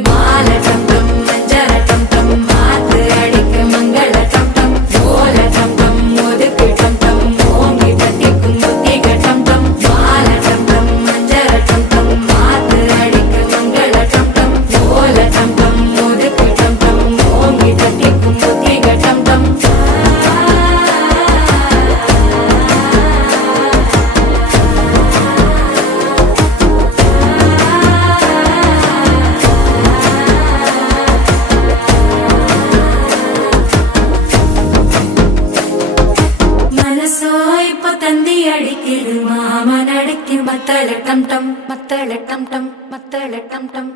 மால டம் டம் மஞ்சள டம் டம் மாத்து அடிக்க மங்கள டம் டம் ஓல டம் டம் ஒதுக்கு டம் டம் ஓங்கி தட்டிக்கும் புத்திக டம் டம் மால டம் டம் மஞ்சள டம் டம் மாத்து அடிக்க மங்கள டம் டம் ஓல டம் டம் ஒதுக்கு டம் டம் ஓங்கி தட்டிக்கும் புத்திக டம் டம் மனசோ இப்ப தந்தி அடிக்குது மாமன் அடிக்கு மத்தள டம் டம் மத்தள டம் டம் மத்தள டம் டம்